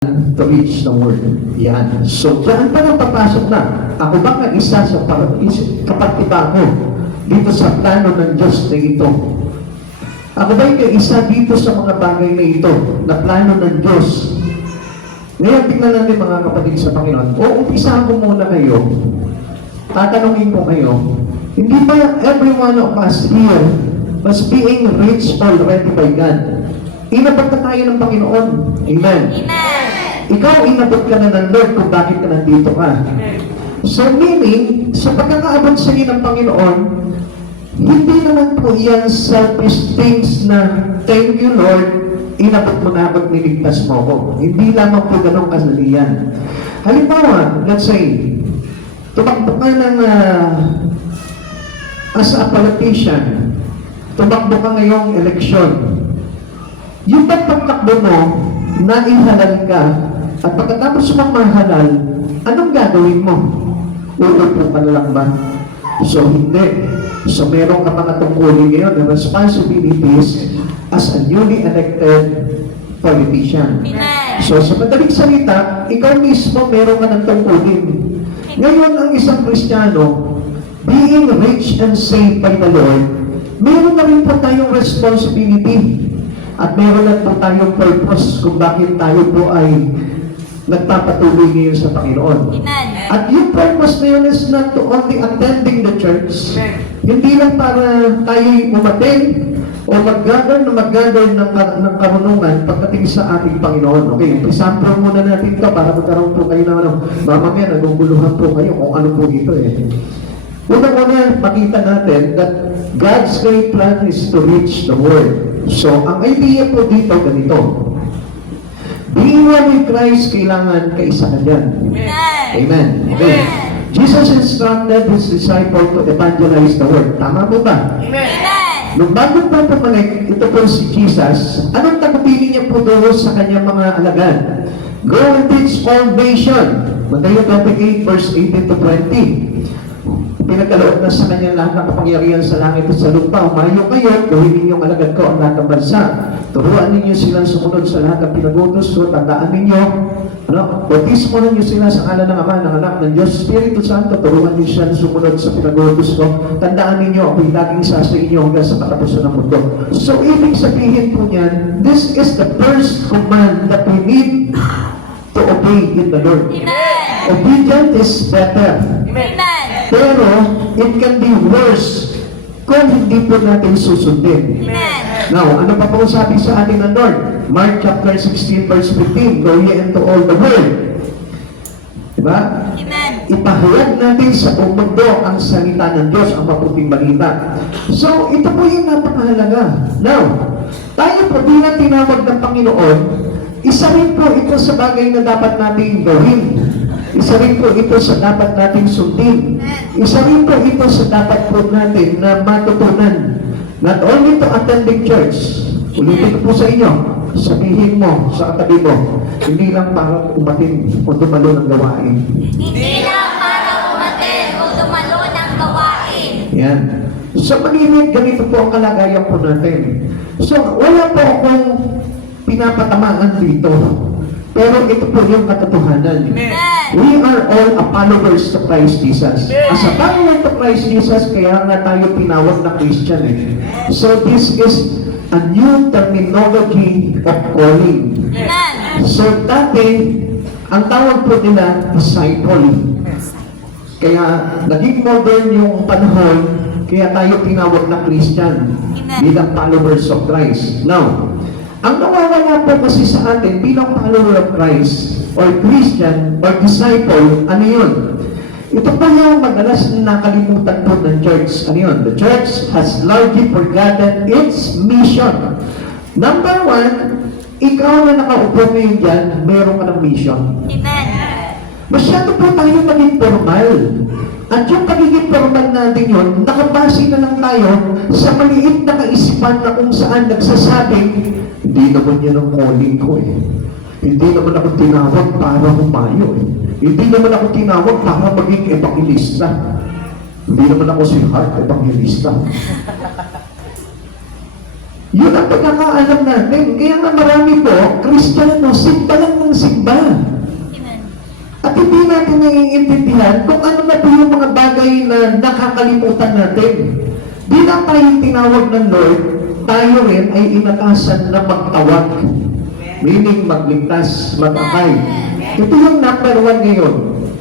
to reach the world. Yan. So, dyan pa nang papasok na. Ako ba nga isa sa kapatiba ko dito sa plano ng Diyos na ito? Ako ba yung isa dito sa mga bagay na ito, na plano ng Diyos? Ngayon, tingnan natin mga kapatid sa Panginoon. O, umpisahan ko muna kayo. Tatanungin ko kayo, hindi ba every one of us here was being reached already by God? Inabot na tayo ng Panginoon. Amen. Amen. Ikaw, inabot ka na ng Lord kung bakit ka nandito ka. So meaning, sa pagkakaabot sa iyo ng Panginoon, hindi naman po yan selfish things na, thank you Lord, inabot mo na ako, niligtas mo ko. Hindi lamang po ganong kasalian. Halimbawa, let's say, tumakbo ka ng as a politician, tumakbo ka ngayong eleksyon. Yung pagtakbo mo, naihalal ka, at pagkatapos mong mahalal, anong gagawin mo? Uupo ka na lang ba? So, hindi. So, meron ka mga tungkulin ngayon na responsibilities as a newly elected politician. Amen. So, sa madaling salita, ikaw mismo meron ka ng tungkulin. Ngayon, ang isang Kristiyano, being rich and saved by the Lord, meron na rin po tayong responsibility. At meron na po tayong purpose kung bakit tayo po ay nagpapatuloy ngayon sa Panginoon. Amen. At yung purpose na yun is not to only attending the church, hindi lang para tayo'y umattend o mag-gather ng karunungan pagdating sa ating Panginoon. Okay, example muna natin ito para magkaroon po kayo ng mamamaya, naguguluhan po kayo kung ano po ito eh. Una-una, makita natin that God's great plan is to reach the world. So, ang idea po dito ganito. Being one with Christ, kailangan kaisa ka dyan. Amen. Okay. Jesus instructed His disciple to evangelize the world. Tama po ba? Amen. Nung bago pa pumalik, ito po si Jesus, anong tagubilin niya po doon sa kanyang mga alagad? Go and teach all nation. Matthew 28 verse 18 to 20. Pinagkaloob na sa kanyang lahat ng kapangyarihan sa langit at sa lupa. Umayo kayo, gawin ninyong alagad ko ang lahat ng bansa. Turuan ninyo silang sumunod sa lahat ng pinagutos ko. Tandaan ninyo, bautismo ninyo sila sa ngalan ng Ama, ng Anak, ng Diyos, Espiritu Santo. Turuan ninyo silang sumunod sa pinagutos ko. Tandaan ninyo, ako'y laging sa inyo hanggang sa katapusan ng mundo. So, ibig sabihin po niyan, this is the first command that we need to obey in the Lord. Amen. Obedient is better. Amen. Pero, it can be worse kung hindi po natin susundin. Amen. Now, ano pa po sabi sa atin ng Lord? Mark chapter 16 verse 15, go ye into all the world. Diba? Amen. Ipahayag natin sa buong mundo ang salita ng Diyos, ang mabuting balita. So, ito po yung napakahalaga. Now, tayo po bilang tinawag ng Panginoon, isa rin po ito sa bagay na dapat nating gawin. Isa rin po ito sa dapat nating sundin. Isa rin po ito sa dapat po natin na matutunan. Not only to attending church. Ulitin ko po sa inyo, sabihin mo sa katabi mo, hindi lang para umatin o dumalo ng gawain. Hindi lang para umaten o dumalo ng gawain. Yan. So, malimit, ganito po ang kalagayan po natin. So, wala po akong pinapatamaan dito. Pero ito po yung katotohanan. We are all a followers to Christ Jesus. As a follower to Christ Jesus, kaya nga tayo tinawag na Christian eh. So this is a new terminology of calling. Amen. So dati, ang tawag po nila, disciple. Kaya naging modern yung panahon, kaya tayo tinawag na Christian. Bilang followers of Christ. Now, ang nawawala po kasi sa atin bilang follower of Christ or Christian or disciple, ano yun? Ito pa yung madalas na nakalimutan po ng church. Ano yun? The church has largely forgotten its mission. Number one, ikaw na nakaupo ngayon dyan, meron ka ng mission. Amen. Masyado po tayo maging formal. At yung pagiging formal natin yun, nakabase na lang tayo sa maliit na kaisipan na kung saan nagsasabing, hindi naman yan ang calling ko eh. Hindi naman ako tinawag para humayo eh. Hindi naman ako tinawag para maging evangelista. Hindi naman ako si Heart Evangelista. Yun ang pagkakaalam natin. Kaya nga marami po, Kristiyano, simba lang ng simba. Amen. At hindi natin naiintindihan kung ano na po yung mga bagay na nakakalimutan natin. Di lang tayo tinawag ng Lord, tayo rin ay inatasan na magtawag. Meaning magligtas, mag-akay. Ito yung number one ngayon,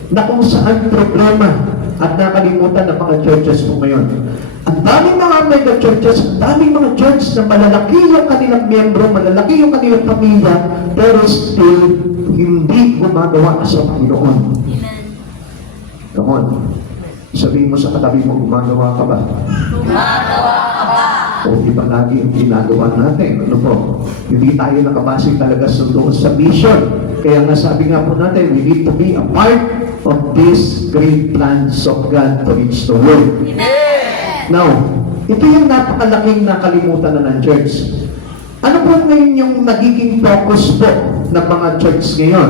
na kung saan problema at nakalimutan ng mga churches po ngayon. Ang daming mga mega churches, ang daming mga church na malalaki yung kanilang miyembro, malalaki yung kanilang pamilya, pero still hindi gumagawa sa Panginoon. Amen. Come on. Sabihin mo sa katabi mo, gumagawa ka ba? Gumagawa ka ba? O iba lagi ang ginagawa natin. Ano po? Hindi tayo nakabasig talaga doon sa mission. Kaya nga sabi nga po natin, we need to be a part of these great plans of God to reach the world. Now, ito yung napakalaking nakalimutan na ng church. Ano po ngayon yung nagiging focus po ng mga church ngayon?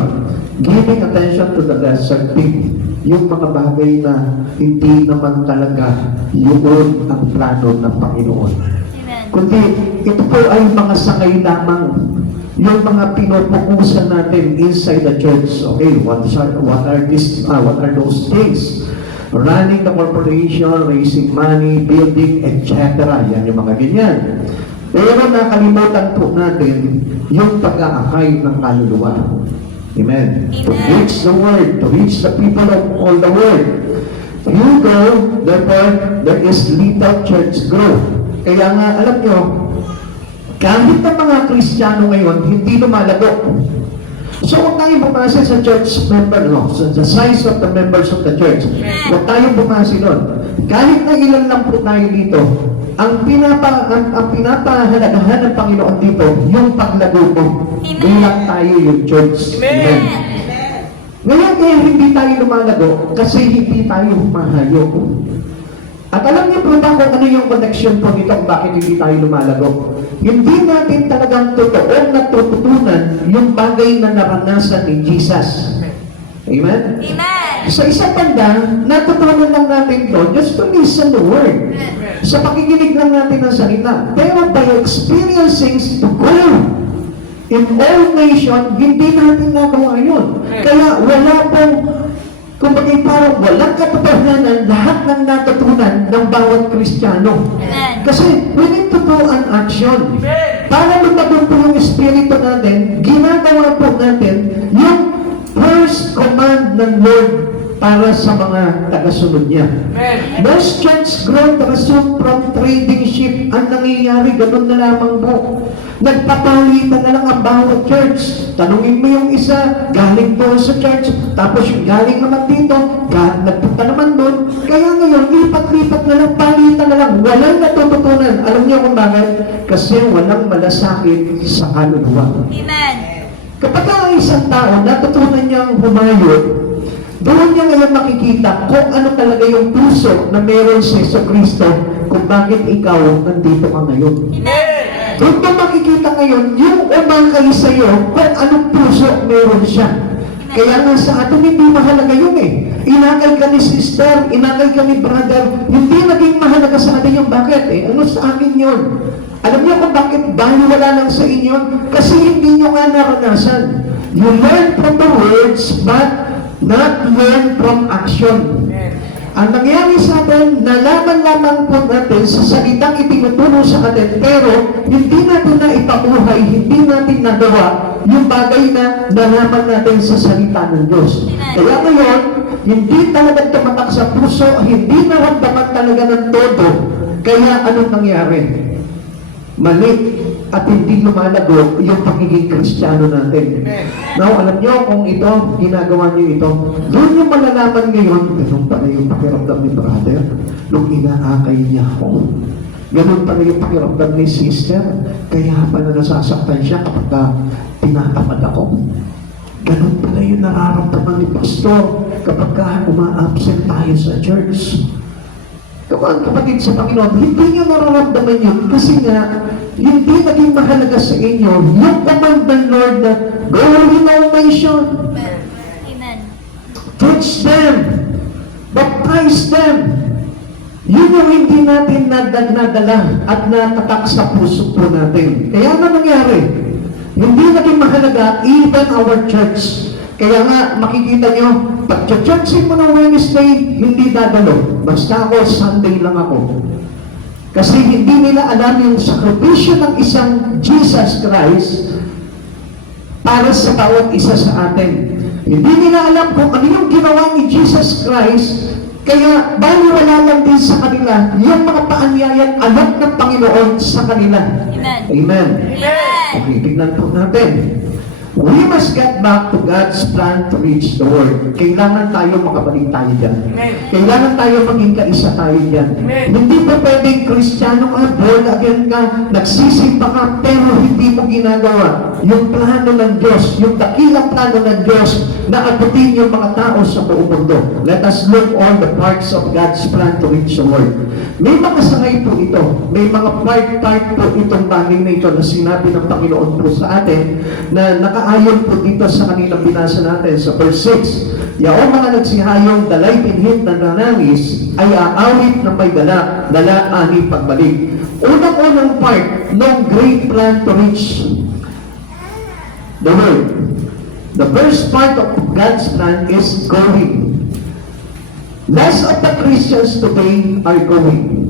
Giving attention to the lesser thing. Yung mga bagay na hindi naman talaga yun ang plano ng Panginoon. Amen. Kundi ito po ay mga sakay lamang, yung mga pinopokusan natin inside the church. Okay, what are those things? Running the corporation, raising money, building, etc. Yan yung mga ganyan. Pero nakalimutan po natin yung pag-aakay ng kaluluwa. Amen. To reach the word, to reach the people of all the world. You go, therefore, there is little church growth. Kaya nga, alam nyo, kahit ang mga Kristiyano ngayon, hindi lumalago. So, huwag tayong bumase sa church member, no? Sa the size of the members of the church. Huwag tayong bumase nun. Kahit na ilan lang po tayo dito, ang pinapahalagahan ng Panginoon dito, yung paglago mo. Bilang tayo yung church. Amen. Ngayon kaya hindi tayo lumalago kasi hindi tayo humahayo. At alam niyo po ba kung ano yung connection po nito kung bakit hindi tayo lumalago? Hindi natin talagang totoong natututunan yung bagay na naranasan ni Jesus. Amen? Amen. Sa isang banda, natutunan lang natin doon just to listen the word. Sa pakikinig lang natin ng salita. Pero by experiencing to go in all nation, hindi natin nagawa yun. Kaya wala pong, kumbaga parang walang katotohanan lahat ng natutunan ng bawat Kristiyano. Amen. Kasi we need to do an action. Para lumago po yung espiritu natin, ginagawa po natin yung first command ng Lord para sa mga tagasunod niya. Most church growth result from trading ship. Ang nangyayari, ganun na lamang po. Nagpapalitan na lang ang bawat church. Tanungin mo yung isa, galing doon sa church, tapos yung galing naman dito, nagpunta naman doon. Kaya ngayon, lipat-lipat na lang, palitan na lang. Walang natututunan. Alam niyo kung bakit? Kasi walang malasakit sa kaluluwa. Amen. Kapag ang isang tao natutunan niyang humayo, doon niya ngayon makikita kung ano talaga yung puso na meron sa Kristo kung bakit ikaw nandito ka ngayon. Doon ka makikita ngayon yung umangkay sa iyo kung anong puso meron siya. Kaya nga sa atin hindi mahalaga yun eh. Inakay ka ni sister, inakay ka ni brother, hindi naging mahalaga sa atin yung bakit eh. Ano sa akin yun? Alam niyo kung bakit wala lang sa inyo? Kasi hindi niyo nga naranasan. You learn from the words, but not learn from action. Ang nangyari sa atin, nalaman lamang po natin sa salitang itinuturo sa atin, pero hindi natin na ipabuhay, hindi natin nagawa yung bagay na nalaman natin sa salita ng Diyos. Kaya ngayon, hindi talaga tumatak sa puso, hindi naramdaman talaga ng todo. Kaya anong nangyari? Mali at hindi lumalago yung pagiging Kristiyano natin. Now, alam nyo kung ito, ginagawa nyo ito, doon yung malalaman ngayon, ganun pala yung pakiramdam ni brother, nung inaakay niya ako. Ganun pala yung pakiramdam ni sister, kaya pala nasasaktan siya kapag tinatamad ako. Ganun pala yung nararamdaman ni pastor kapag uma-absent tayo sa church. Kapatid sa Panginoon, hindi nyo nararamdaman yun kasi nga, hindi naging mahalaga sa inyo yung command ng Lord na go in all nation. Amen. Teach them. Baptize them. Yun yung hindi natin nadala at natatak sa puso po natin. Kaya ano nangyari? Hindi naging mahalaga even our church. Kaya nga, makikita nyo, pag churchin mo ng Wednesday, hindi dadalo. Basta ako, Sunday lang ako. Kasi hindi nila alam yung sakripisyo ng isang Jesus Christ para sa bawat isa sa atin. Hindi nila alam kung ano yung ginawa ni Jesus Christ, kaya baliwala lang din sa kanila yung mga paanyayang anak ng Panginoon sa kanila. Amen. Amen. Amen. Okay, tignan po natin. We must get back to God's plan to reach the world. Kailangan tayo makabalik tayo dyan. Kailangan tayo maging kaisa tayo dyan. Hindi po pwedeng Kristiyano ka, born again ka, nagsisimba ka, pero hindi mo ginagawa yung plano ng Diyos, yung dakilang plano ng Diyos na abutin yung mga tao sa buong mundo. Let us look on the parts of God's plan to reach the world. May mga sangay po ito. May mga part po itong bagay na ito na sinabi ng Panginoon po sa atin na nakaayon po dito sa kanilang binasa natin sa verse 6. Yaong mga nagsihayong dalay pinhit na nanangis ay aawit ng may dala ani pagbalik. Unang-unang part ng great plan to reach the world. The first part of God's plan is going. Less of the Christians today are going.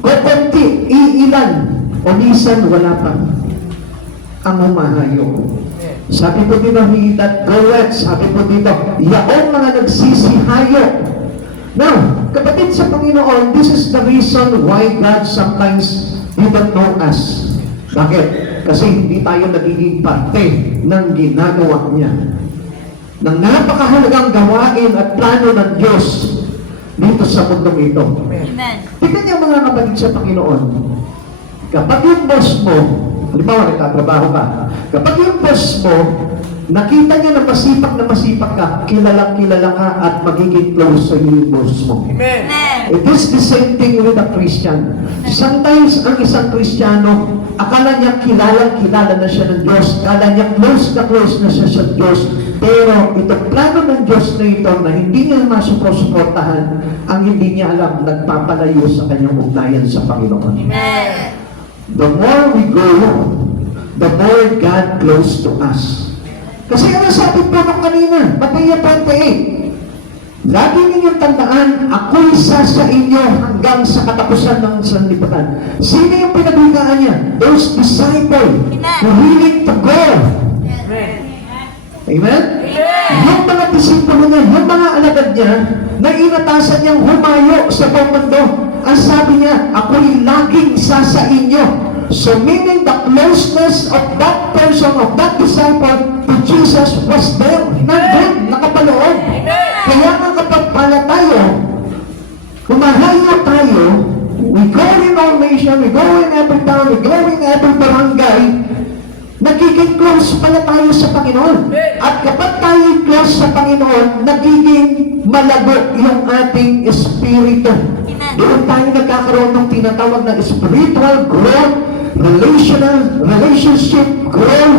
Kukunti, iilan, o minsan wala pa ang humahayo. Sabi po dito, he that goeth, sabi po dito, yaong mga nagsisihayo. Now, kapatid sa Panginoon, this is the reason why God sometimes didn't know us. Bakit? Kasi hindi tayo nagiging parte ng ginagawa niya. Ng napakahalagang gawain at plano ng Diyos dito sa mundong ito. Amen. Tignan niyo mga kapatid sa Panginoon. Kapag yung boss mo, halimbawa nagtatrabaho ka, kapag yung boss mo, nakita niya na masipag ka, kilala ka at magiging close sa yung boss mo. Amen. It is the same thing with a Christian. Sometimes, ang isang Kristiyano, akala niya kilala na siya ng Diyos, akala niya close na siya sa Diyos, pero itong plano ng Diyos na ito na hindi niya masuportahan, ang hindi niya alam, nagpapalayo sa kanyang ugnayan sa Panginoon. Amen. The more we go, the more God close to us. Kasi ano sabi po nung kanina, Mateo 28, lagi ninyong tandaan, ako'y isa sa inyo hanggang sa katapusan ng sanlibutan. Sino yung pinagwikaan niya? Those disciples who willing to go. Amen? Yung mga disipulo niya, yung mga alagad niya, na inatasan niyang humayo sa buong mundo. Ang sabi niya, ako'y laging isa sa inyo. So meaning the closeness of that person, of that disciple to Jesus was there. Nandun, nakapaloob. Kaya nga kapag pala tayo, humahayo tayo, we go in all nation, we go in every town, we go in every barangay, nagiging close pala tayo sa Panginoon. At kapag tayo close sa Panginoon, nagiging malago yung ating espiritu. Doon tayo nagkakaroon ng tinatawag na spiritual growth, relationship growth,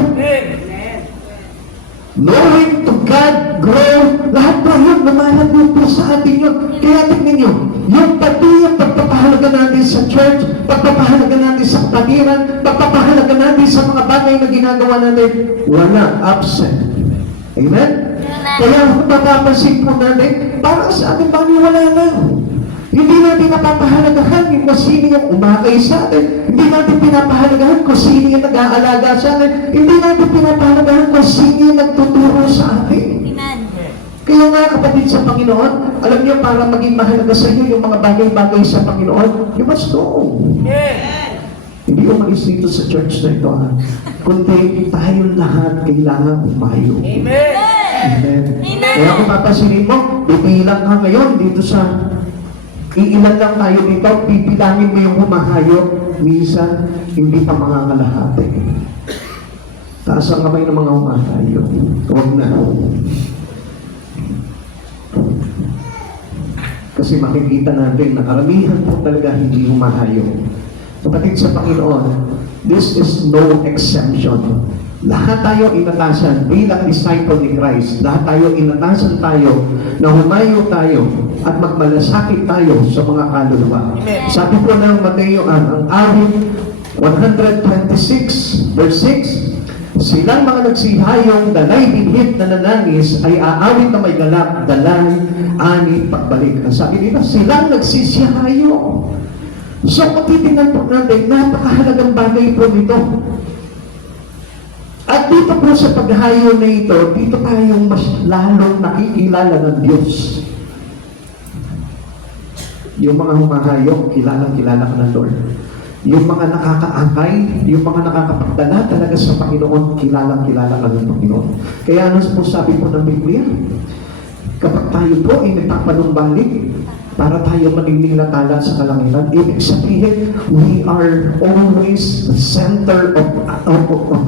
knowing to God, grow, lahat po yun, lumalago po sa atin yun. Kaya tingnan nyo, yung pati yung pagpapahalaga natin sa church, pagpapahalaga natin sa kapatiran, pagpapahalaga natin sa mga bagay na ginagawa natin, wala, absent. Amen? Kaya kung mapapansin po natin, parang sa ating bagay wala na. Hindi natin napapahalagahan kung sino yung umakay sa atin. Hindi natin pinapahalagahan kung sino yung nag-aalaga sa atin. Hindi natin pinapahalagahan kung sino yung nagtuturo sa atin. Amen. Kaya nga kapatid sa Panginoon, alam niyo para maging mahalaga sa iyo yung mga bagay-bagay sa Panginoon, you must go. Hindi umalis dito sa church na ito. Kundi tayo lahat kailangan umayo. Amen. Amen. Amen. Kaya kung papansinin mo, bibilang ka ngayon dito sa iilan lang tayo dito, bibilangin mo yung humahayo, minsan hindi pa mangangalahati. Taas ang kamay ng mga humahayo. Huwag na. Kasi makikita natin na karamihan po talaga hindi humahayo. Kapatid sa Panginoon, this is no exemption. Lahat tayo inatasan bilang disciple ni Christ. Lahat tayo inatasan tayo na humayo tayo at magmalasakit tayo sa mga kaluluwa. Sabi po ng Mateo, ang awit 126 verse 6, silang mga nagsihayong dalay binhit na nanangis ay aawit na may galak, dalay, ani, pagbalik. Ang sabi dito, silang nagsisihayo. So kung titingnan po natin, napakahalagang bagay po nito. At dito po sa paghayo na ito, dito tayong mas lalong nakikilala ng Diyos. Yung mga humahayo, kilala ka ng Lord. Yung mga nakakaakay, yung mga nakakapagdala talaga sa Panginoon, kilala ka ng Panginoon. Kaya ano po sabi po ng Biblia? Kapag tayo po ay nagpapanumbalik, para tayo maninilatala sa kalangitan, ibig sabihin, we are always the center of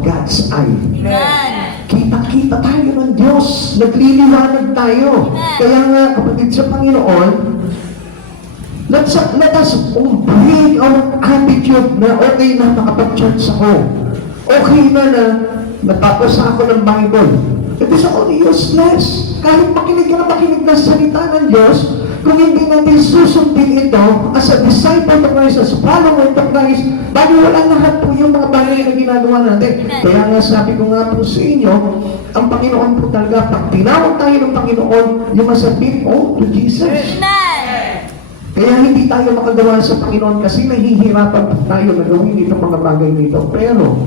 God's eye. Amen. Kita-kita tayo ng Diyos. Nagliliwanag tayo. Kaya nga, kapatid sa Panginoon, let us break our attitude na okay na nakapag-church ako. Okay na nagpapasa ako ng Bible. It is only useless. Kahit makinig ka na makinig ng salita ng Diyos, kung hindi natin susundin ito as a disciple of Christ, as a follower of Christ, bago wala lahat po yung mga bagay na ginagawa natin. Kaya nga sabi ko nga po sa inyo, ang Panginoon po talaga, pag tinawag tayo ng Panginoon, you must admit, oh, to Jesus. Amen. Kaya hindi tayo makagawa sa Panginoon kasi nahihirapan po tayo na gawin itong mga bagay nito. Pero,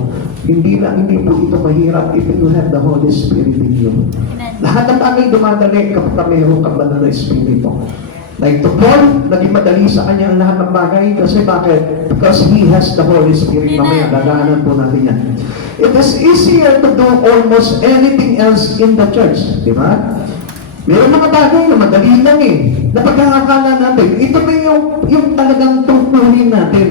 hindi po ito mahirap if you have the Holy Spirit in you. Amen. Lahat ng bagay dumadali kapag mayroon kang banal na Espiritu. Like to Paul, naging madali sa kanya ang lahat ng bagay kasi bakit? Because he has the Holy Spirit. Mamaya, dadaanan po natin yan. It is easier to do almost anything else in the church. Di ba? Meron mga bagay na madali lang na pagkakakala natin. Ito na yung talagang tungkulin natin.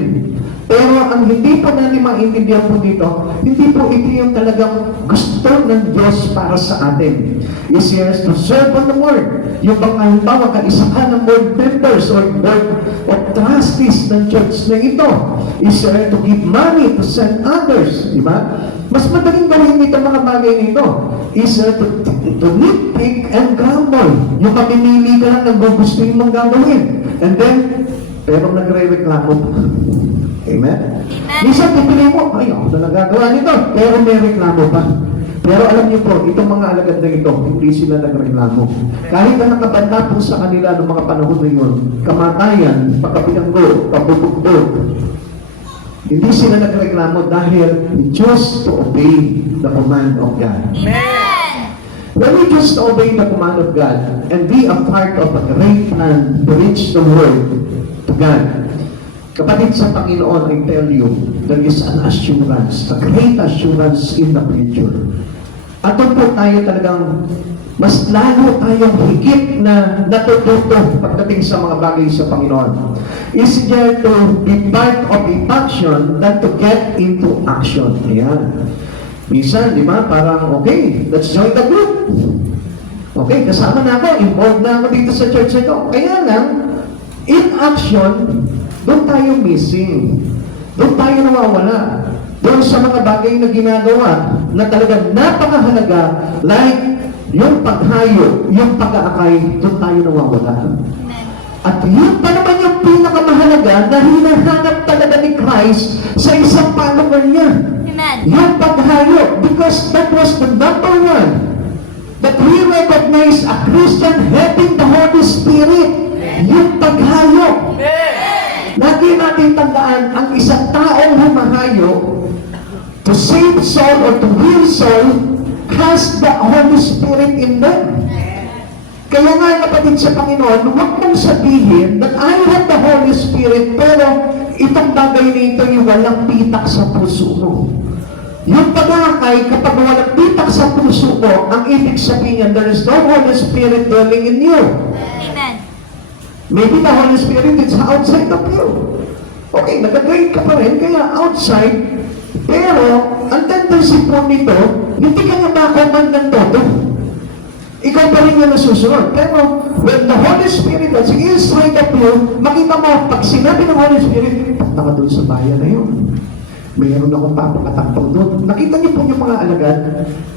Pero ang hindi po natin maintindihan po dito, hindi po ito yung talagang gusto ng Diyos para sa atin. Is yes to serve on the Word. Yung bang halimbawa, kaisa ka ng board members or board of trustees ng church na ito, is to give money to send others. Di ba? Mas madaling gawin nito mga bagay nito. Is to nitpick and grumble. Yung pamimili ka lang ng gugustuhin mong gagawin. And then, pero nagre-reklamo pa. Amen? Minsan, pipili mo, ay, ako na nagagawa nito. Pero may reklamo pa. Pero alam niyo po, itong mga alagad na ito, hindi sila nagreklamo. Kahit na nakabanda po sa kanila ng mga panahon na yun, kamatayan, pagkapilanggo, pabubugbog, hindi sila nagreklamo dahil we chose to obey the command of God. Amen. When we choose to obey the command of God and be a part of a great plan to reach the world to God, kapatid sa Panginoon, I tell you, there is an assurance, a great assurance in the future. At doon po tayo talagang mas lalo tayong higit na natututo pagdating sa mga bagay sa Panginoon. It's there to be part of a function than to get into action. Ayan. Minsan, di ba, parang, okay, let's join the group. Okay, kasama na ako, involved na ako dito sa church ito. Kaya lang, in action, doon tayo missing. Doon tayo nawawala. Doon sa mga bagay na ginagawa na talagang napakahalaga, like yung paghayo, yung pag-aakay, doon tayo nawawala. At yun pa naman yung pinakamahalaga na hinahanap talaga ni Christ sa isang follower niya. Amen. Yung paghayo, because that was the number one that we recognize a Christian having the Holy Spirit. Yung paghayo. Lagi natin tandaan, ang isang taong humahayo to save soul or to win soul has the Holy Spirit in them. Kaya nga kapatid sa Panginoon, huwag mong sabihin that I have the Holy Spirit pero itong bagay nito yung walang pitak sa puso mo. Yung pag-aakay, kapag walang pitak sa puso mo, ang ibig sabihin, there is no Holy Spirit dwelling in you. Amen. Maybe the Holy Spirit is outside of you. Okay, nag-guide ka pa rin, kaya outside. Pero, ang tendency po nito, hindi ka nga makommand ng todo. Ikaw pa rin yung nasusunod. Pero, when the Holy Spirit is inside of you, makita mo, pag sinabi ng Holy Spirit, punta ka doon sa bayan na yun. Mayroon akong papakatakbo doon. Nakita niyo po yung mga alagad?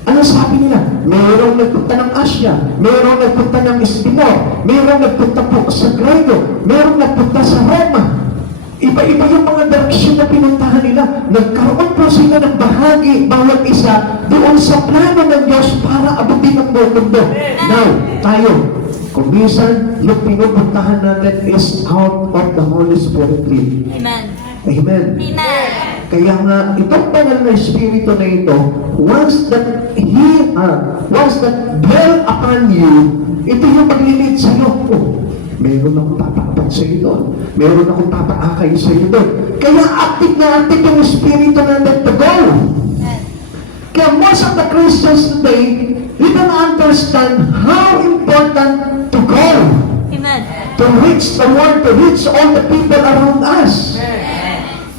Ano sabi nila? Mayroong nagpunta ng Asia, mayroong nagpunta ng Istimor, mayroong nagpunta po sa Grego, mayroong nagpunta sa Roma. Iba-iba yung mga direksyon na pinuntahan nila. Nagkaroon po sila ng bahagi, bawat isa, doon sa plano ng Diyos para abutin ang buong mundo. Now, tayo, kung minsan, yung pinupuntahan natin is out of the Holy Spirit lead. Amen. Amen. Amen. Kaya nga, itong banal na Espiritu na ito, once that dwell upon you, ito yung maglilid sa iyo. Oh, meron akong papakapag sa iyo doon. Meron akong papaakay sa iyo doon. Kaya active na active yung Espiritu natin to go. Kaya most of the Christians today, they don't understand how important to go. Amen. To reach the world, to reach all the people around us.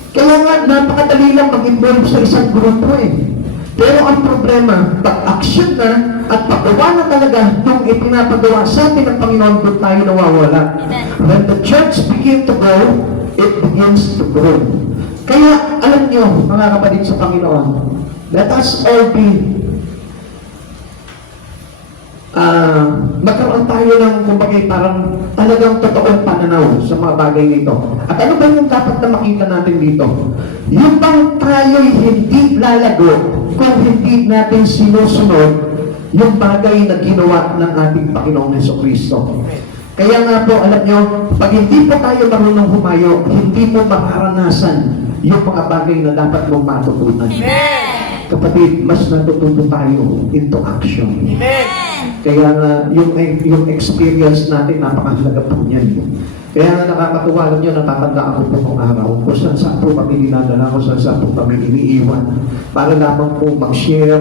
Kaya nga, napakadali lang mag-involve sa isang grupo eh. Pero ang problema, pag-action na at paggawa na talaga itong ipinapagawa sa atin ng Panginoon, doon tayo nawawala. When the church begin to grow, it begins to grow. Kaya, alam nyo, mga kapatid sa Panginoon, let us all be magkaroon tayo ng, kumbaga, parang talagang totoong pananaw sa mga bagay nito. At ano ba yung dapat na makita natin dito? Yung bang tayo'y hindi lalago kung hindi natin sinusunod yung bagay na ginawa ng ating Panginoong Jesucristo. Kaya nga po, alam nyo, pag hindi po tayo marunong humayo, hindi mo makaranasan yung mga bagay na dapat mong matutunan. Amen. Kapatid, mas natututo tayo into action. Amen. Kaya nga, yung experience natin, napakahalaga po niyan. Kaya nga nakakatuwa, alam nyo, natatanda ako po ng araw, kung saan po kami dinadala, kung saan po kami iniiwan, para lamang po mag-share,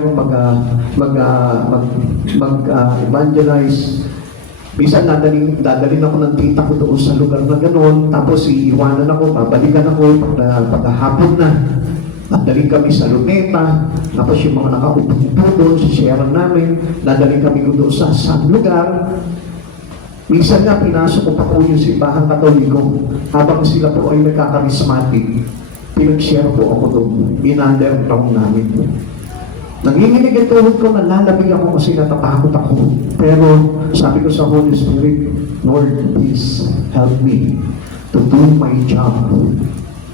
mag-evangelize. Minsan dadalhin ako ng tita ko doon sa lugar na gano'n, tapos iiwanan ako, babalikan ako pagkahapon na. Dadalhin kami sa Luneta, tapos yung mga nakaupo doon, sisharean namin, dadalhin kami doon sa lugar. Minsan nga, pinasok ko pa po yung simbahang Katoliko, habang sila po ay nagkakarismatic, pinag-share po ako doon, in-underground namin po. Nanginginig ang tuhod ko, nalalabig ako kasi natatakot ako. Pero sabi ko sa Holy Spirit, Lord, please help me to do my job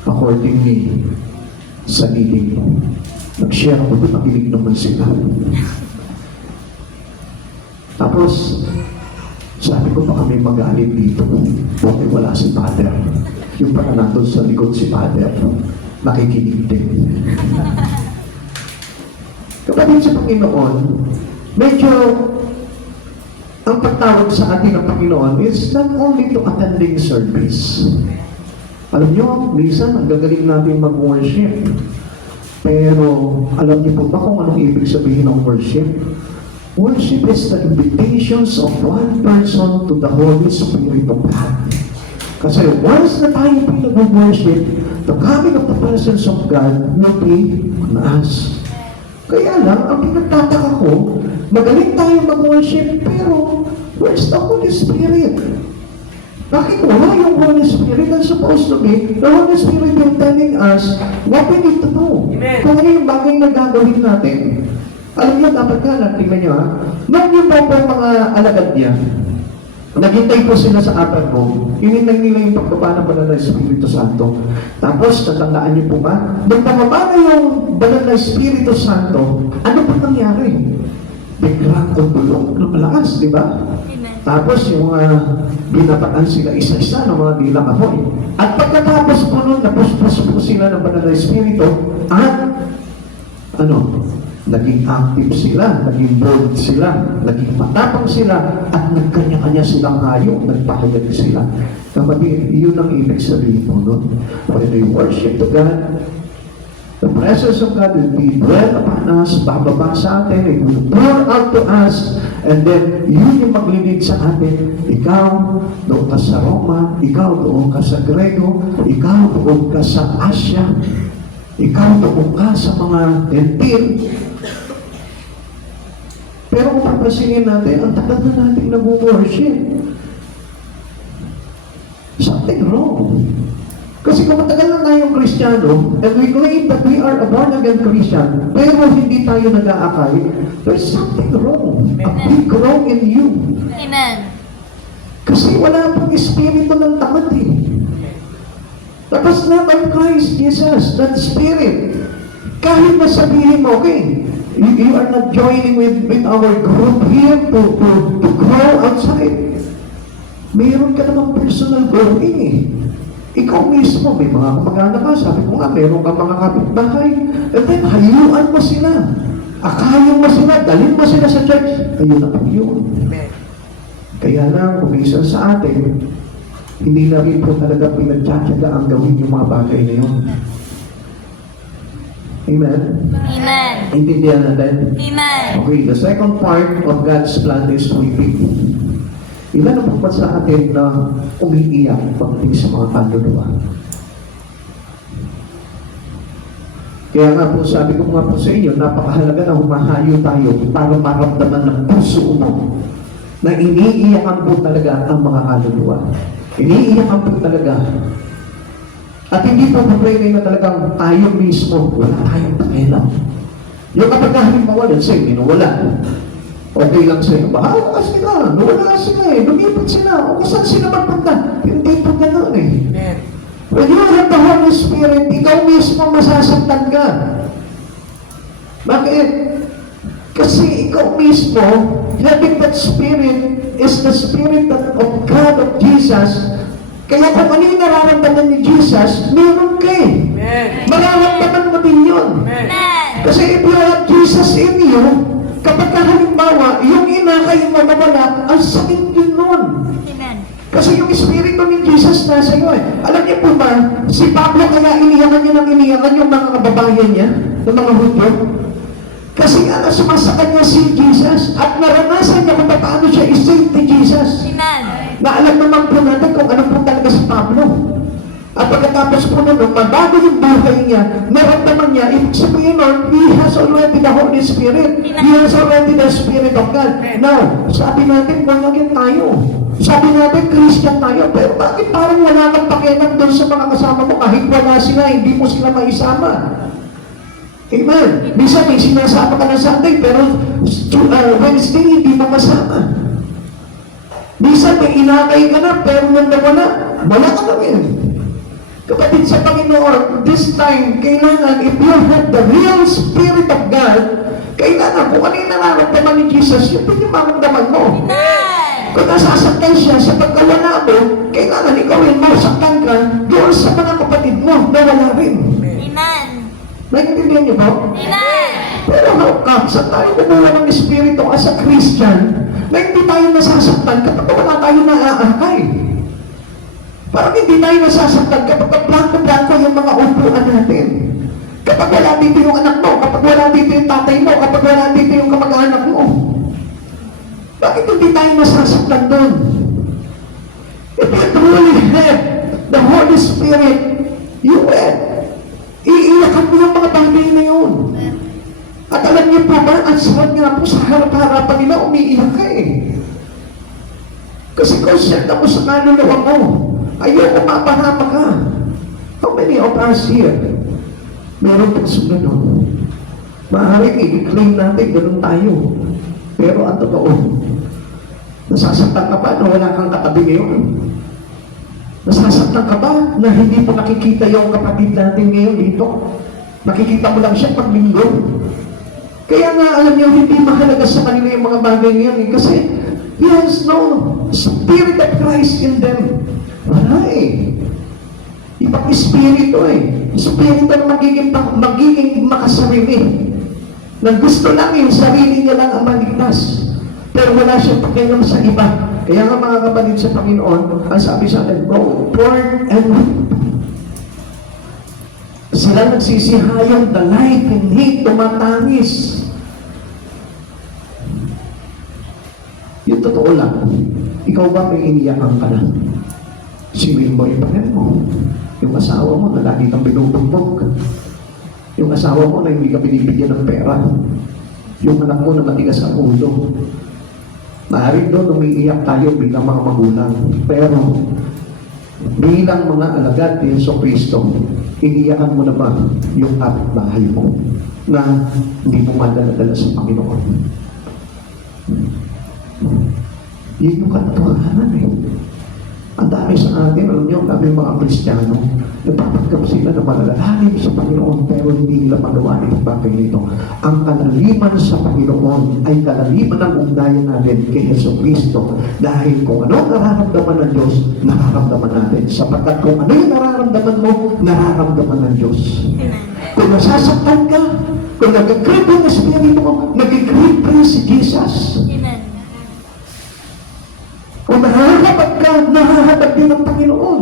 accordingly sa leading mo. Nag-share ako doon, nakinig naman sila. Tapos, sabi ko baka may magalit dito. Bakit wala si Father? Yung pala natin sa likod si Father, nakikinig din. Kapatid sa Panginoon, medyo ang pagtawag sa atin ng Panginoon is not only to attending service. Alam nyo, minsan ang gagaling natin mag-worship. Pero alam niyo po ba kung anong ibig sabihin ng worship? Worship is the invitations of one person to the Holy Spirit of God. Kasi once na tayo po nag-worship, the coming of the presence of God will be on us. Kaya lang, ang pinagtataka ko, magaling tayo mag-worship, pero where's the Holy Spirit? Bakit wala yung Holy Spirit? That's supposed to be, the Holy Spirit is telling us what we need to do. Kung ano yung bagay na gagawin natin. Alam niyo, dapat ka lang, tingnan niyo ha. Nung yung po mga alagad niya, naghintay po sila sa upper room, hinintay nila yung pagbaba ng banal na Espiritu Santo. Tapos, tatandaan niyo po ba? Nung pababa na yung banal na Espiritu Santo, ano pa nangyari? Biglang kumulong ng malakas, di ba? Tapos yung binataan sila isa-isa ng mga dilang apoy. At pagkatapos po nun, napuspos po sila ng banal na Espiritu at naging active sila, naging bold sila, naging matapang sila, at nagkanya-kanya silang hayo, nagpahayag sila. Kapatid, yun ang ibig sabihin mo nun. When we worship to God, the presence of God will be dwell upon us, bababa sa atin, it will pour out to us, and then yun yung maglilid sa atin. Ikaw, doon ka sa Roma, ikaw doon ka sa Grego, ikaw doon ka sa Asia, ikaw doon ka sa mga Gentil. Pero kung papasingin natin, ang tagal na natin nag-worship. Something wrong. Kasi kung matagal na tayong Kristiyano, and we claim that we are a born-again Christian, pero hindi tayo nag-aakay, there's something wrong. A big wrong in you. Amen. Kasi wala pang espiritu ng tamad eh. That was not of Christ Jesus, that spirit. Kahit na sabihin mo, okay, you are not joining with our group here to grow outside. Mayroon ka namang personal growing eh. Ikaw mismo, may mga kamag-anak ka, sabi ko nga, mayroon ka mga kapitbahay. And then, hayuan mo sila. Akayin mo sila, dalhin mo sila sa church. Ayun na po yun. Kaya lang, kung isa sa atin, hindi na rin po talaga pinagtsatsaga ang gawin yung mga bagay na yun. Amen? Amen. Intindihan natin? Amen. Okay, the second part of God's plan is weeping. Ilan ang pa sa atin na umiiyak pagdating sa mga kaluluwa? Kaya nga po, sabi ko nga po sa inyo, napakahalaga na humahayo tayo para maramdaman ng puso mo na iniiyakan po talaga ang mga kaluluwa. Iniiyakan po talaga. At hindi po pag-pray na talagang tayo mismo, wala tayong pakialam. Yung kapag halimbawa, let's say, minawala. Okay lang sa'yo, bahala ka sila, nawala sila eh, lumipot sila, o kung saan sila magpunta. Hindi po gano'n eh. When you have the Holy Spirit, ikaw mismo masasaktan ka. Bakit? Kasi ikaw mismo, having that Spirit is the Spirit of God, of Jesus. Kaya kung ano yung nararamdaman ni Jesus, meron ka eh. Mararamdaman mo din yun. Amen. Kasi if you have Jesus in you, kapag halimbawa, yung inakay mo nawala, ang sakit yun nun. Amen. Kasi yung Espiritu ni Jesus nasa iyo eh. Alam niyo po ba, si Pablo kaya iniyakan niya ng iniyakan yung mga kababayan niya, ng mga Hudyo? Kasi nga nasumasa kanya si Jesus at naranasan niya kung paano siya isave ni Jesus. Amen. Na alam naman po natin kung ano po talaga si Pablo. At pagkatapos po nun, mabago yung buhay niya, naramdaman niya, ibig sabihin nun, he has already the Holy Spirit. He has already the Spirit of God. Now, sabi natin, born-again tayo. Sabi natin, Christian tayo. Pero bakit parang wala kang pakialam doon sa mga kasama mo? Kahit wala sila, hindi mo sila maisama. Amen. Minsan may sinasama ka na Sunday, pero Wednesday, hindi mo masama. Minsan may inakay ka na, pero nang nawala, wala ka na rin. Kapatid sa Panginoon, this time, kailangan, if you have the real Spirit of God, kailangan, kung ano yung nararamdaman ni Jesus, yun po yung maramdaman mo. Amen. Kung nasasaktan siya sa pagkawala mo, kailangan ikaw rin masaktan ka doon sa mga kapatid mo na wala rin. Amen. Naiintindihan niyo ba? Amen. Pero how come, saan tayo kumuha ng Espiritu as a Christian na hindi tayo nasasaktan kapag wala tayo naaakay? Parang hindi tayo nasasaktan kapag blanco-blanco yung mga upuan natin. Kapag wala dito yung anak mo, kapag wala dito yung tatay mo, kapag wala dito yung kamag-anak mo. Bakit hindi tayo nasasaktan doon? If you truly have the Holy Spirit, you will. Iiyakan mo yung mga bagay na yun. At alam niyo po ba, ang sarap nga po sa harap-harapan nila, umiiyak ka eh. Kasi concerned ako sa kaluluwa mo. Ayoko mapahama ka. How many of us here? Meron po sa gano'n. Maaaring i-claim natin, gano'n tayo. Pero ang totoo, nasasaktan ka ba na wala kang katabi ngayon? Nasasaktan ka ba na hindi mo nakikita yung kapatid natin ngayon dito? Nakikita mo lang siya pag linggo. Kaya nga, alam niyo, hindi mahalaga sa kanila yung mga bagay ngayon eh. Kasi, he has no Spirit of Christ in them. Wala eh. Ibang espiritu eh. Espiritu na magiging makasarili. Na gusto lang yung sarili niya lang ang maligtas. Pero wala siyang pakialam sa iba. Kaya nga mga kapatid sa Panginoon, ang sabi sa atin, go forth and weep. Sila nagsisihayong the light and hate, tumatangis. Yung totoo lang, ikaw ba may iniyakan ka na? Sino yung boyfriend mo? Yung asawa mo na lagi kang binubugbog? Yung asawa mo na hindi ka binibigyan ng pera? Yung anak mo na matigas ang ulo? Maaaring doon umiiyak tayo bilang mga magulang. Pero, bilang mga alagad ni Yeso Cristo, iniyakan mo na ba yung kapitbahay mo na hindi mo madala-dala sa Panginoon? Yun yung katotohanan eh. Ang dami sa atin, alam niyo, ang dami mga Kristiyano, nagpapatkap sila na malalalim sa Panginoon pero hindi nila magawa itong bagay nito. Ang kalaliman sa Panginoon ay kalaliman ng ugnayan natin kay Yeso Cristo dahil kung ano ang nararamdaman ng Diyos, nararamdaman natin. Sapagkat kung ano yung nararamdaman mo, nararamdaman ng Diyos. Kung nasasaktan ka, kung nag-grieve ang Espiritu mo, nag-grieve rin si Jesus. Kung nahahabag ka, nahahabag din ng Panginoon.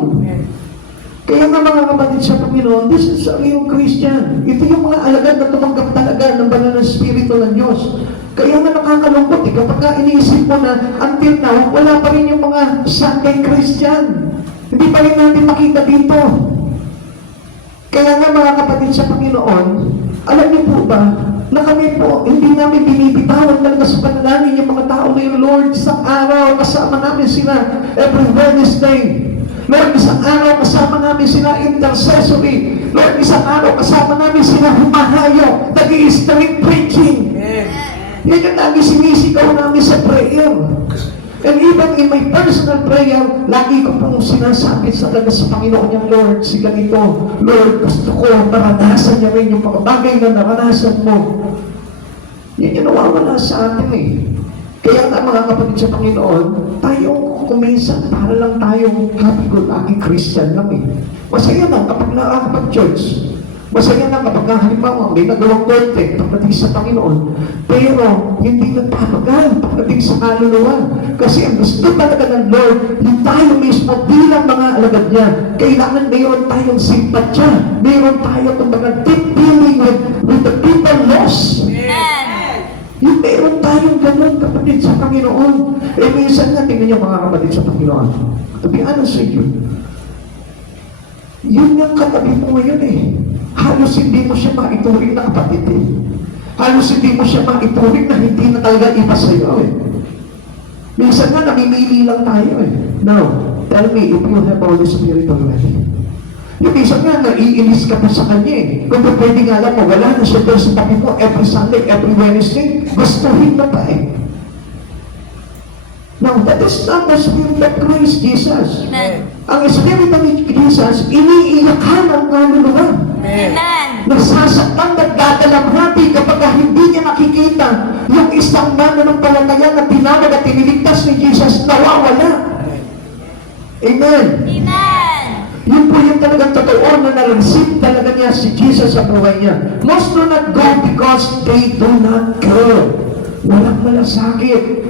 Kaya nga mga kapatid sa Panginoon, this is a real Christian. Ito yung mga alagad na tumanggap talaga ng banal na Espiritu ng Diyos. Kaya nga nakakalungkot eh, kapag iniisip mo na until now, wala pa rin yung mga Sunday Christian. Hindi pa rin natin makita dito. Kaya nga mga kapatid sa Panginoon, alam niyo po ba, na kami po, hindi namin binibitawan talaga sa panalangin yung mga tao na yung Lord, isang araw kasama namin sila every Wednesday. Lord, isang araw kasama namin sila intercessory. Lord, isang araw kasama namin sila humahayo, nag-i-street preaching. Yan yung lagi sinisigaw namin sa prayer. And even in my personal prayer, lagi ko pong sinasabi talaga sa Panginoon niya, Lord, si ganito, Lord, gusto ko maranasan niya rin yung mga bagay na naranasan mo. Yan yung nawawala sa atin eh. Kaya nga mga kapatid sa Panginoon, tayo kuminsan, para lang tayong happy-go-lucky Christian lang eh. Masaya lang kapag nakakapag-church. Masaya lang kapag halimbawa may nagawang contact pagdating sa Panginoon. Pero hindi nagpapagal pagdating sa kaluluwa. Kasi ang gusto talaga ng Lord, yung tayo mismo bilang mga alagad niya, kailangan mayroon tayong simpatya. Mayroon tayo itong mga deep dealing with the people lost. Yung mayroon tayong ganun kapatid sa Panginoon. Eh minsan nga, tingnan niyo mga kapatid sa Panginoon. To be honest with you, yun yung katabi mo ngayon eh. Halos hindi mo siya maituring na kapatid eh. Halos hindi mo siya maituring na hindi na talaga iba sa'yo eh. Minsan nga, namimili lang tayo eh. Now, tell me if you have Holy Spirit already. Yung minsan nga, naiinis ka pa sa kanya eh. Kung pwede nga lang mo, wala na siya doon sa tabi mo every Sunday, every Wednesday, gustuhin na pa eh. Now, that is not the Spirit of Christ Jesus. Ang Espiritu ni Jesus, iniiyakan ang kaluluwa. Nasasaktan at gagalamhati kapag hindi niya nakikita yung isang mananampalataya na tinawag at tiniligtas ni Jesus, nawawala. Amen. Yun po yung talagang totoo na na-receive talaga niya si Jesus sa buhay niya. Most do not go because they do not care. Walang malasakit.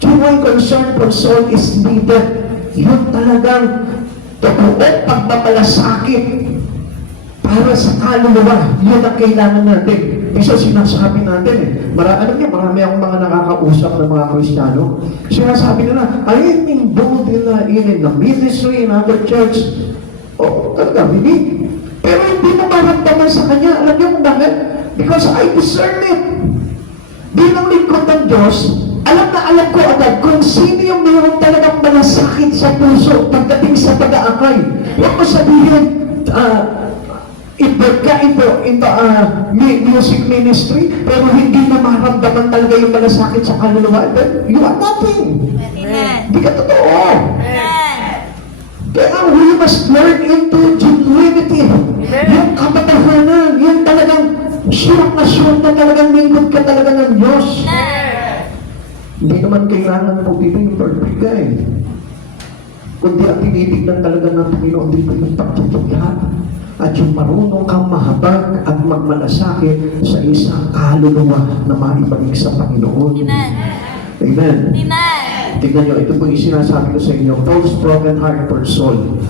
Genuine concern for soul is needed. Yun talagang totoo pagmamalasakit para sa kaluluwa. Yun ang kailangan natin. Isa sinasabi natin eh. Alam niyo, marami akong mga nakakausap ng mga Kristiyano. Sinasabi nila, I am involved in the ministry in other church. Oh, talaga, hindi. Pero hindi mo maramdaman sa kanya. Alam niyo kung bakit? Because I discern it. Bilang lingkod ng Diyos, alam na alam ko agad kung sino yung mayroon talagang malasakit sa puso pagdating sa pag-aakay. Huwag mo sabihin, invert ka into music ministry, pero hindi na maramdaman talaga yung malasakit sa kaluluwa. You are nothing. Hindi ka totoo. Kaya we must learn into genuinity. Yung kapatahanan, yung talagang sure na talagang lingkod ka talaga ng Diyos. Hindi naman kailangan po dito yung perfect guy. Kundi ang tinitignan talaga ng Panginoon dito yung pagtutugya at yung marunong kang mahabag at magmalasakit sa isang kaluluwa na maibalik sa Panginoon. Amen. Tingnan nyo, ito po yung sinasabi ko sa inyo, those broken heart for soul.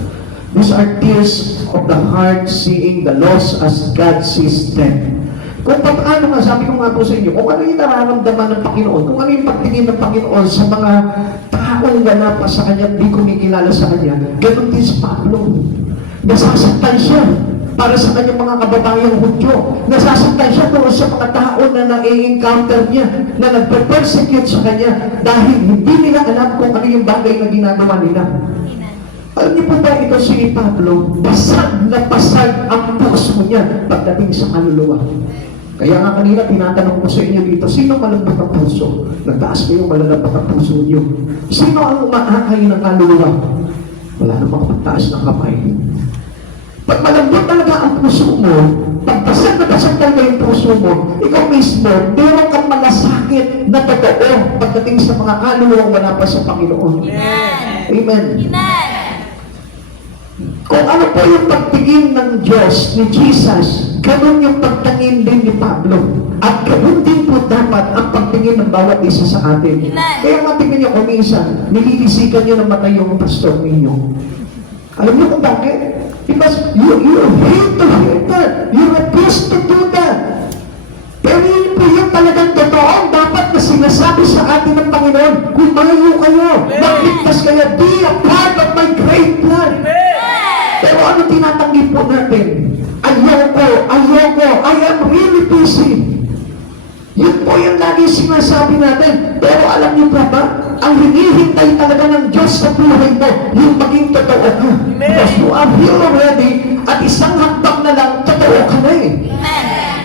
These are tears of the heart seeing the lost as God sees them. Kung paano nga, sabi ko nga po sa inyo, kung ano yung nararamdaman ng Panginoon, kung ano yung pagtingin ng Panginoon sa mga taong ganapa sa Kanya, di kumikilala sa Kanya, ganun din si Pablo. Nasasaktan siya para sa kanyang mga kababayang Hudyo. Nasasaktan siya doon sa mga tao na na-encounter niya, na nagpe-persecute sa Kanya dahil hindi nila alam kung ano yung bagay na ginagawa nila. Alam niyo po ba ito si Pablo, basag na basag ang puso niya pagdating sa kaluluwa. Kaya nga kanina tinatanong ko sa inyo dito, sino malambot ang puso? Nagtaas kayo malambot ang puso niyo. Sino ang umaakay ng kaluluwa? Wala namang pagtaas ng kamay. Pag malambot talaga ang puso mo, pag basag na basag talaga yung puso mo, ikaw mismo, meron kang malasakit na totoo pagdating sa mga kaluluwa wala pa sa Panginoon. Amen. Amen. Amen. Kung ano po yung pagtingin ng Diyos, ni Jesus, ganun yung pagtingin din ni Pablo. At ganun din po dapat ang pagtingin ng bawat isa sa atin. Amen. Kaya nga tingnan niyo kung minsan, nililisikan niyo ng matay yung pastor ninyo. Alam niyo kung bakit? Because you hate to hear that. You refuse to do that. Pero yun po yung talagang totoo dapat na sinasabi sa atin ng Panginoon. Kumayo kayo. Magligtas kayo. Be a part of my great plan. Pero ano tinatanggi po natin? Ayoko, I am really busy. Yun po yung lagi sinasabi natin. Pero alam niyo ba, ang hinihintay talaga ng Diyos sa buhay mo, yung maging totoo ka. Because you are here already, at isang hakbang na lang, totoo ka na eh. Amen.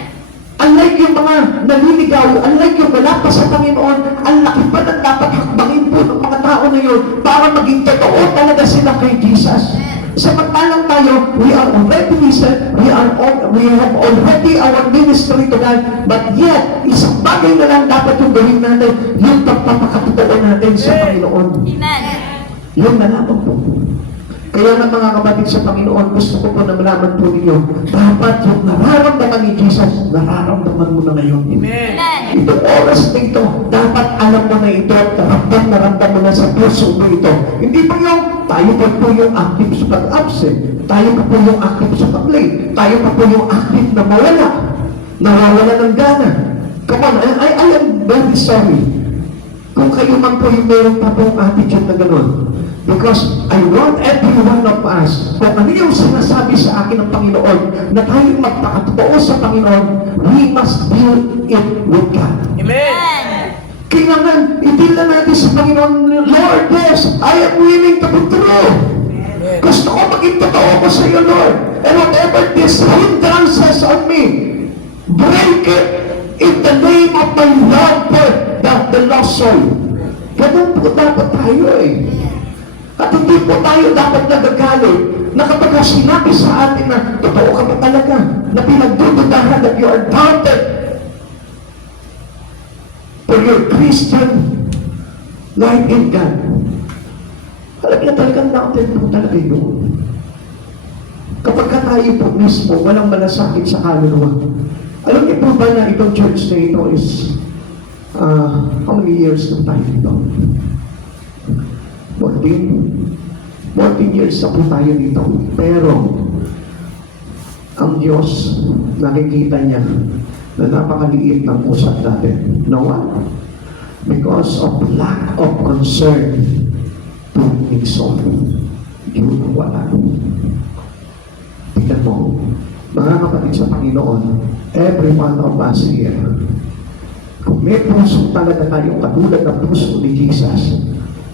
Unlike yung mga naliligaw, unlike yung wala pa sa Panginoon, ang laki pa ng dapat hakbangin po ng mga tao na yun para maging totoo talaga sila kay Jesus. Samantalang tayo, we are already listened, we have already our ministry to God, but yet, isang bagay na lang dapat yung gawin natin, yung pagpapakatotoo natin sa Panginoon. Amen. Yung nalaman po. Kaya nga mga kapatid sa Panginoon, gusto ko po na malaman po ninyo, dapat yung nararamdaman ni Jesus, nararamdaman mo na ngayon. Amen. Itong oras na ito, dapat alam mo na ito at naramdam mo na sa puso mo ito. Hindi pa yung, tayo pa po yung active sa pag-absent, tayo pa po yung active sa pag-late, tayo pa po yung active na nawawala ng gana. Come on, I am very sorry. Kung kayo man po yung meron pa pong attitude na gano'n. Because I want every one of us, kung ano yung sinasabi sa akin ng Panginoon, na tayo magpakatotoo sa Panginoon, we must build it with God. Amen. Kailangan, itilala natin sa Panginoon, Lord, yes, I am willing to be true. Gusto ko maging totoo ko sa iyo, Lord. And whatever this hindrances on me, break it in the name of my Lord for the lost soul. Ganun po dapat tayo eh. At hindi po tayo dapat nagagalit na kapag sinabi sa atin na totoo ka ba talaga, na pinagdududahan that you are doubted for your Christian life in God. Alam niya talagang doubted po talaga yun. Kapag ka tayo po mismo, walang malasakit sa kaluluwa. Alam niyo po ba na itong church na ito is how many years na tayo dito? 14 years na po tayo dito. Pero, ang Diyos, nakikita niya na napakaliit ng usap natin. No one? Because of lack of concern to his soul. Yun wala. Tignan mo, mga kapatid sa Panginoon, every one of us here, kung may puso talaga tayong katulad ng puso ni Jesus,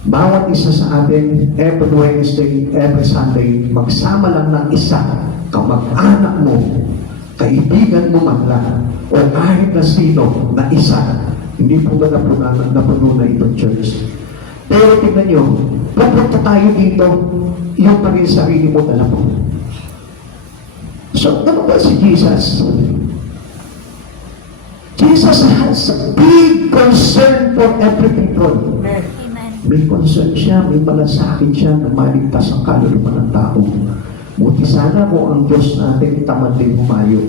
bawat isa sa atin, every Wednesday, every Sunday, magsama lang ng isa, kamag-anak mo, kaibigan mo man lang, o kahit na sino na isa, hindi po ba napuno na itong church? Pero tignan nyo, pupunta tayo dito, yung pa rin sarili mo dala mo. So, ano ba si Jesus? Jesus has a big concern for every people. Amen. May concern siya, may malasakit siya na maligtas ang kaluluwa ng tao. Buti sana kung ang Diyos natin tamad din humayo.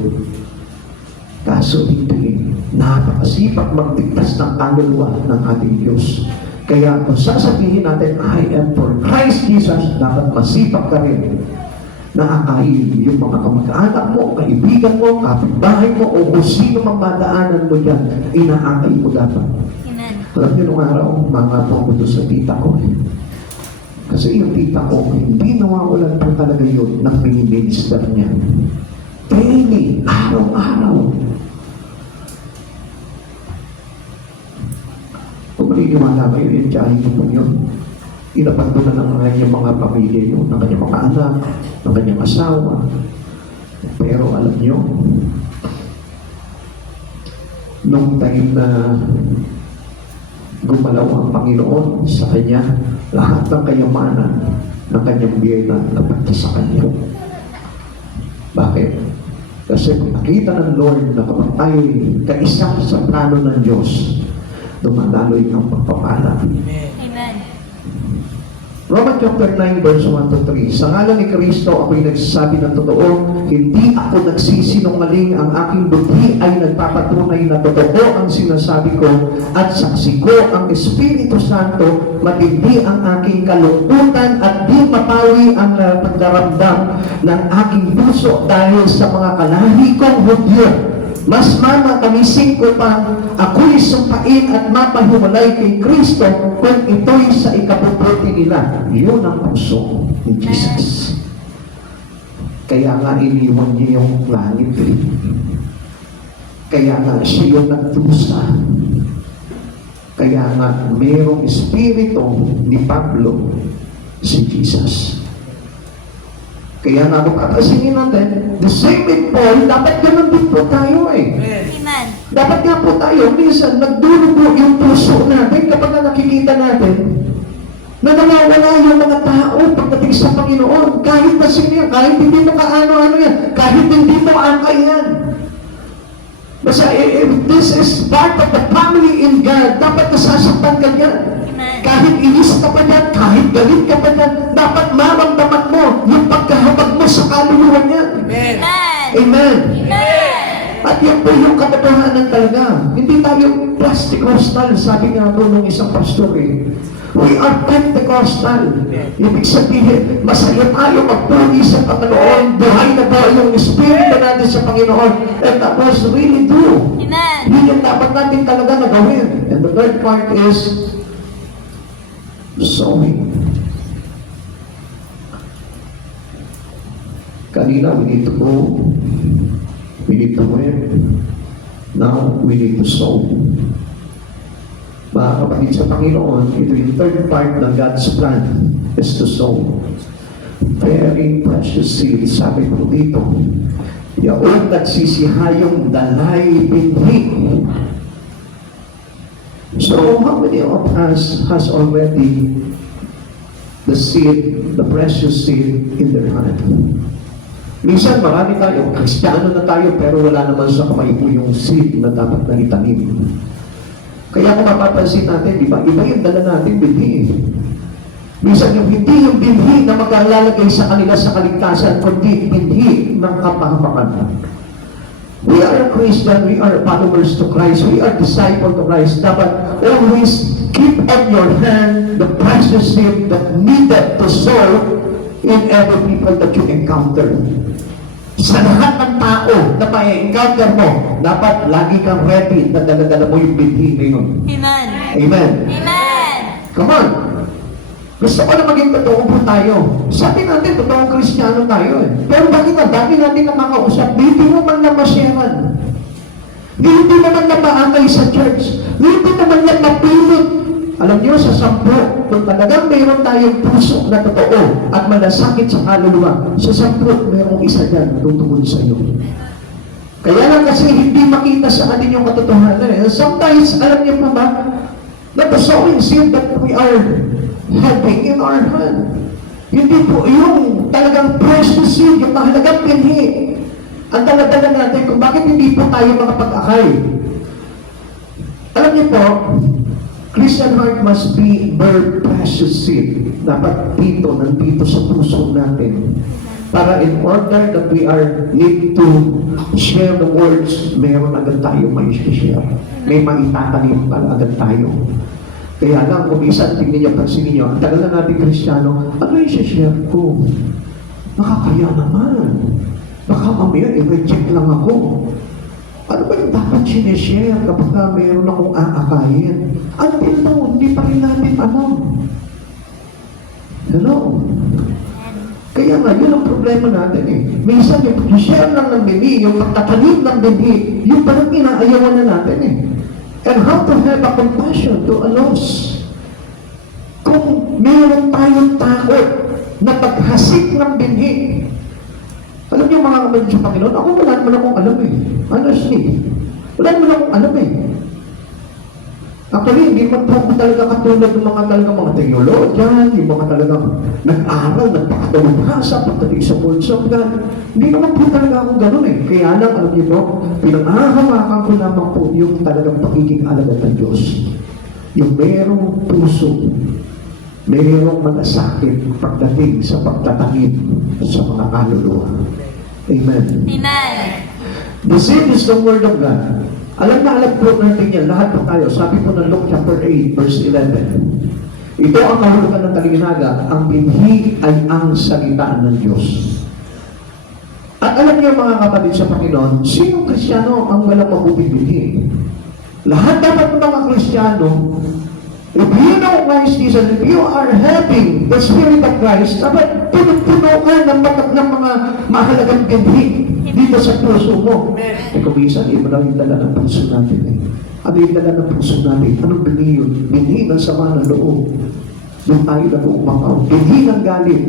Kaso hindi, napakasipag magligtas ng kaluluwa ng ating Diyos. Kaya kung sasabihin natin, I am for Christ Jesus, dapat masipag ka rin na akayin yung mga kamag-anak mo, kaibigan mo, kapitbahay mo, o kung sino mang madaanan mo dyan, inaakay mo dapat. Alam niyo nung araw, mga po ko sa tita ko. Kasi yung tita ko, hindi nawawalan po talaga yun ng mini-minister niya. Daily, araw-araw. Kung maniniwala kayo, yung tiyahin ko po yun. Inapandunan ng kanyang mga pamilya yun, ng kanyang mga anak, ng kanyang asawa. Pero alam nyo, nung time na gumalaw ang Panginoon sa kanya, lahat ng kayamanan ng kanyang biyaya napunta sa kanya. Bakit? Kasi nakita ng Lord na kapag tayo kaisa sa plano ng Diyos, dumadaloy ang pagpapala. Amen. Romans chapter 9 verse 1 to 3. Sa ngalan ni Kristo, ako'y nagsasabi ng totoo, hindi ako nagsisinungaling, ang aking buti ay nagpapatunay na totoo ang sinasabi ko, at saksi ko ang Espiritu Santo, matindi ang aking kalungkutan at di mapawi ang pagdaramdam ng aking puso dahil sa mga kalahi kong Hudyo. Mas mamatamising ko pang ako'y sumpain at mapahiwalay kay Kristo kung ito'y sa ikabubuti nila. Yun ang puso ni Jesus. Kaya nga iniwan niya yung langit. Kaya nga siya yung nagdusa. Kaya nga mayroong espiritu ni Pablo, si Jesus. Kaya nga kung papasinin natin, the same with Paul, dapat ganun din po tayo eh. Amen. Dapat nga po tayo, minsan nagdurugo yung puso natin kapag nakikita natin na nawawala yung mga tao pagdating sa Panginoon. Kahit na sino yan, kahit hindi mo kaano-ano yan, kahit hindi mo angkay yan. Basta if this is part of the family in God, dapat nasasaktan ka yan. Kahit inis ka pa dyan, kahit galit ka pa dyan, dapat maramdaman mo yung pagkahabag mo sa kaluluwa niya. Amen. Amen. Amen. At yan po yung katotohanan talaga. Hindi tayo Pentecostal, sabi nga po nung isang pastor eh. We are Pentecostal. Ibig sabihin, masaya tayo magpuni sa Panginoon, buhay na buhay yung Espiritu natin sa Panginoon. And that was really true. Amen. Hindi yan dapat natin talaga nagawin. And the third part is sowing. Kanina, we need to go. We need to win. Now, we need to sow. Mga kapatid sa Panginoon, ito yung third part ng God's plan is to sow. Very precious seed. Sabi ko dito, yaon nagsisihayong dalay binhi. So, how many of us has already the seed, the precious seed in their hand? Minsan, marami tayo, Kristiyano na tayo, pero wala naman sa kamay po yung seed na dapat na itanim. Kaya kung mapapansin natin, di ba, iba yung dala natin binhi. Minsan yung hindi yung binhi na maglalagay sa kanila sa kaligtasan, kundi binhi ng kapahamakan. We are a Christian, we are followers to Christ, we are disciples to Christ. Dapat always keep on your hand the precious seed that needed to sow in every people that you encounter. Sa lahat ng tao na ma-encounter mo, dapat lagi kang ready na dala-dala mo yung binhi na yun. Amen. Amen. Amen. Come on. Gusto ko na maging totoo po tayo. Sabi natin, totoong Kristiyano tayo eh. Pero bakit na dami natin nakakausap? Hindi mo man na masyaran. Hindi mo man na maangay sa church. Hindi mo man na mapilot. Alam niyo, sa 10, kung talagang mayroon tayong puso na totoo at malasakit sa kaluluwa, sa 10, mayroong isa dyan tutungkol sa iyo. Kaya lang kasi hindi makita sa atin yung katotohanan. Sometimes, alam niyo po ba, that the sowing seed that we are having in our hand, hindi po yung talagang precious seed, yung mahalagang pinhi. Ang dala-dala natin kung bakit hindi po tayo makapag-akay. Alam niyo po, Christian heart must be very precious seed. Dapat dito, nandito sa puso natin. Para in order that we need to share the words, meron agad tayo may share. May maitatanim para agad tayo. Kaya lang, kung isa, tingnan niyo, pansinin niyo, ang tagal na natin Kristiyano, ano yung share ko? Nakakaya naman. Baka mamaya, i-reject lang ako. Ano ba yung dapat sinishare kapag mayroon akong aakayin? Until now, hindi pa rin natin alam. Hello? Kaya nga, yun ang problema natin eh. Minsan, yung share lang ng bini, yung pagtatanim ng bini, yung parang inaayawan na natin eh. And how to have a compassion to a loss. Kung meron tayong takot na paghasik ng binhi. Alam niyo mga kapatid sa Panginoon, ako wala naman akong alam eh. Honestly, wala naman akong alam eh. Actually, hindi man po ako talaga katulad ng mga talagang mga teologian, yung mga talagang nag-aral, nagpakatulubhasa, pagdating sa words of God. Hindi naman po talaga ako ganun eh. Kaya lang, alam niyo po, pinangahawakan ko lamang po yung talagang pagiging alagad ng Diyos. Yung merong puso, merong malasakit pagdating sa pagtatangin sa mga kaluluwa. Amen. Amen. The same is the Word of God. Alam na alam po natin yan, lahat po tayo. Sabi po ng Luke chapter 8, verse 11. Ito ang kahulugan ng talinginaga, ang binhi ay ang salita ng Diyos. At alam niyo mga kapatid sa Panginoon, sinong Kristiyano ang walang mabuting binhi? Lahat dapat ng mga Kristiyano, if you know Christ Jesus, if you are having the Spirit of Christ, dapat puno-puno ka ng mga mahalagang binhi dito sa puso mo. Eh kung minsan, iba lang yung dala ng puso natin eh. Ano yung dala ng puso natin? Anong binhi yun? Binhi ng sama ng loob. Doon tayo na umakaw. Binhi ng galit.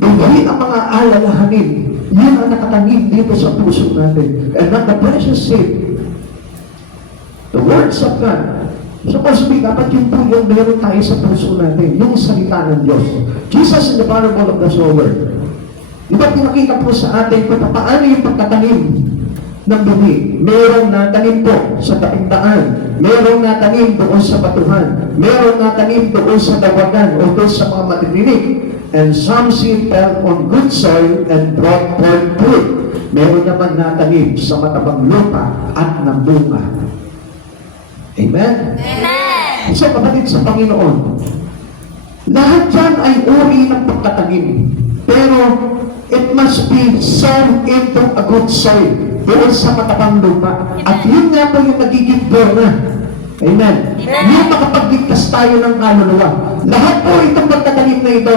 Binhi ng mga alalahanin. Yun ang nakatangin dito sa puso natin. And not the precious seed. The words of God. Supposed to be, dapat yung po yung meron tayo sa puso natin. Yung salita ng Diyos. Jesus in the parable of the sower. Diba pinakita po sa atin kung paano yung pagtatanim ng bumi? Merong natanim po sa taing-daan. Merong natanim doon sa batuhan. Merong natanim doon sa dawagan o doon sa mga matininig. And some seed fell on good soil and brought forth fruit. Meron naman natanim sa matabang lupa at nabunga. Amen? Amen. So kapatid sa Panginoon, lahat yan ay uri ng pagtatanim. Pero it must be sown into a good soil, doon sa matabang lupa. At yun nga po yung nagiging bunga. Amen. Yung makapagligtas tayo ng kaluluwa. Lahat po itong pagtatanim na ito,